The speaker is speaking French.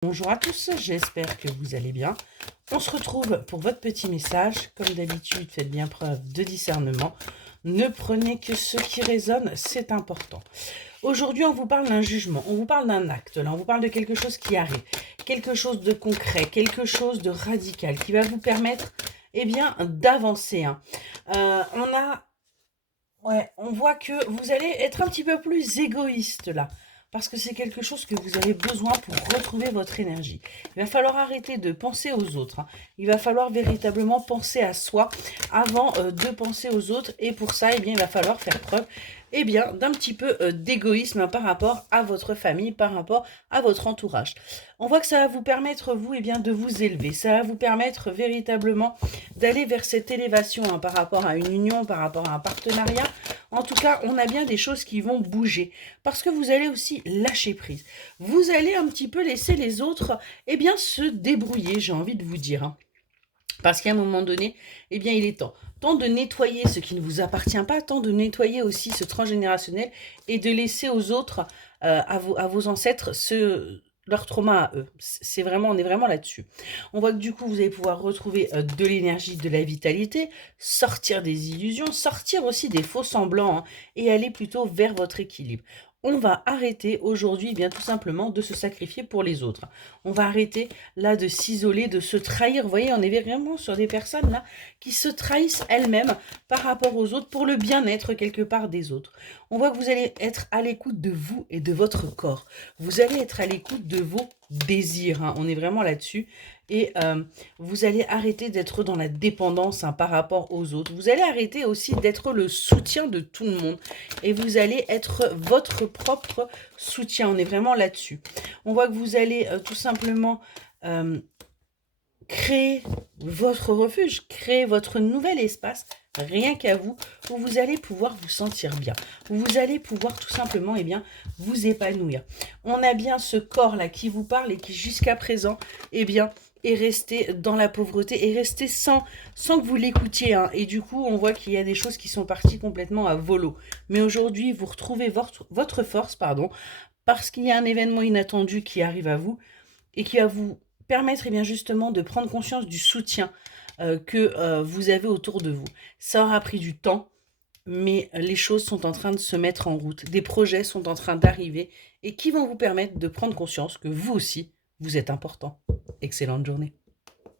Bonjour à tous, j'espère que vous allez bien. On se retrouve pour votre petit message. Comme d'habitude, faites bien preuve de discernement. Ne prenez que ce qui résonne, c'est important. Aujourd'hui, on vous parle d'un jugement, on vous parle d'un acte, là, on vous parle de quelque chose qui arrive, quelque chose de concret, quelque chose de radical qui va vous permettre, d'avancer. On voit que vous allez être un petit peu plus égoïste là, parce que c'est quelque chose que vous avez besoin pour retrouver votre énergie. Il va falloir arrêter de penser aux autres, hein. Il va falloir véritablement penser à soi avant de penser aux autres. Et pour ça, il va falloir faire preuve d'un petit peu d'égoïsme, hein, par rapport à votre famille, par rapport à votre entourage. On voit que ça va vous permettre, vous, de vous élever. Ça va vous permettre véritablement d'aller vers cette élévation, hein, par rapport à une union, par rapport à un partenariat. En tout cas, on a bien des choses qui vont bouger. Parce que vous allez aussi lâcher prise. Vous allez un petit peu laisser les autres, se débrouiller, j'ai envie de vous dire, hein. Parce qu'à un moment donné, il est temps. Temps de nettoyer ce qui ne vous appartient pas, temps de nettoyer aussi ce transgénérationnel et de laisser aux autres, à vos ancêtres, leur trauma à eux. On est vraiment là-dessus. On voit que du coup, vous allez pouvoir retrouver de l'énergie, de la vitalité, sortir des illusions, sortir aussi des faux semblants, hein, et aller plutôt vers votre équilibre. On va arrêter aujourd'hui, tout simplement, de se sacrifier pour les autres. On va arrêter là de s'isoler, de se trahir. Vous voyez, on est vraiment sur des personnes là qui se trahissent elles-mêmes par rapport aux autres pour le bien-être quelque part des autres. On voit que vous allez être à l'écoute de vous et de votre corps. Vous allez être à l'écoute de vos désirs, hein. On est vraiment là-dessus. Et vous allez arrêter d'être dans la dépendance, hein, par rapport aux autres. Vous allez arrêter aussi d'être le soutien de tout le monde. Et vous allez être votre propre soutien. On est vraiment là-dessus. On voit que vous allez tout simplement créer votre refuge, créer votre nouvel espace, rien qu'à vous, où vous allez pouvoir vous sentir bien, où vous allez pouvoir tout simplement vous épanouir. On a bien ce corps-là qui vous parle et qui jusqu'à présent est resté dans la pauvreté, est resté sans que vous l'écoutiez, hein. Et du coup, on voit qu'il y a des choses qui sont parties complètement à volo. Mais aujourd'hui, vous retrouvez votre force, parce qu'il y a un événement inattendu qui arrive à vous et qui va vous permettre justement de prendre conscience du soutien que vous avez autour de vous. Ça aura pris du temps, mais les choses sont en train de se mettre en route. Des projets sont en train d'arriver et qui vont vous permettre de prendre conscience que vous aussi, vous êtes important. Excellente journée.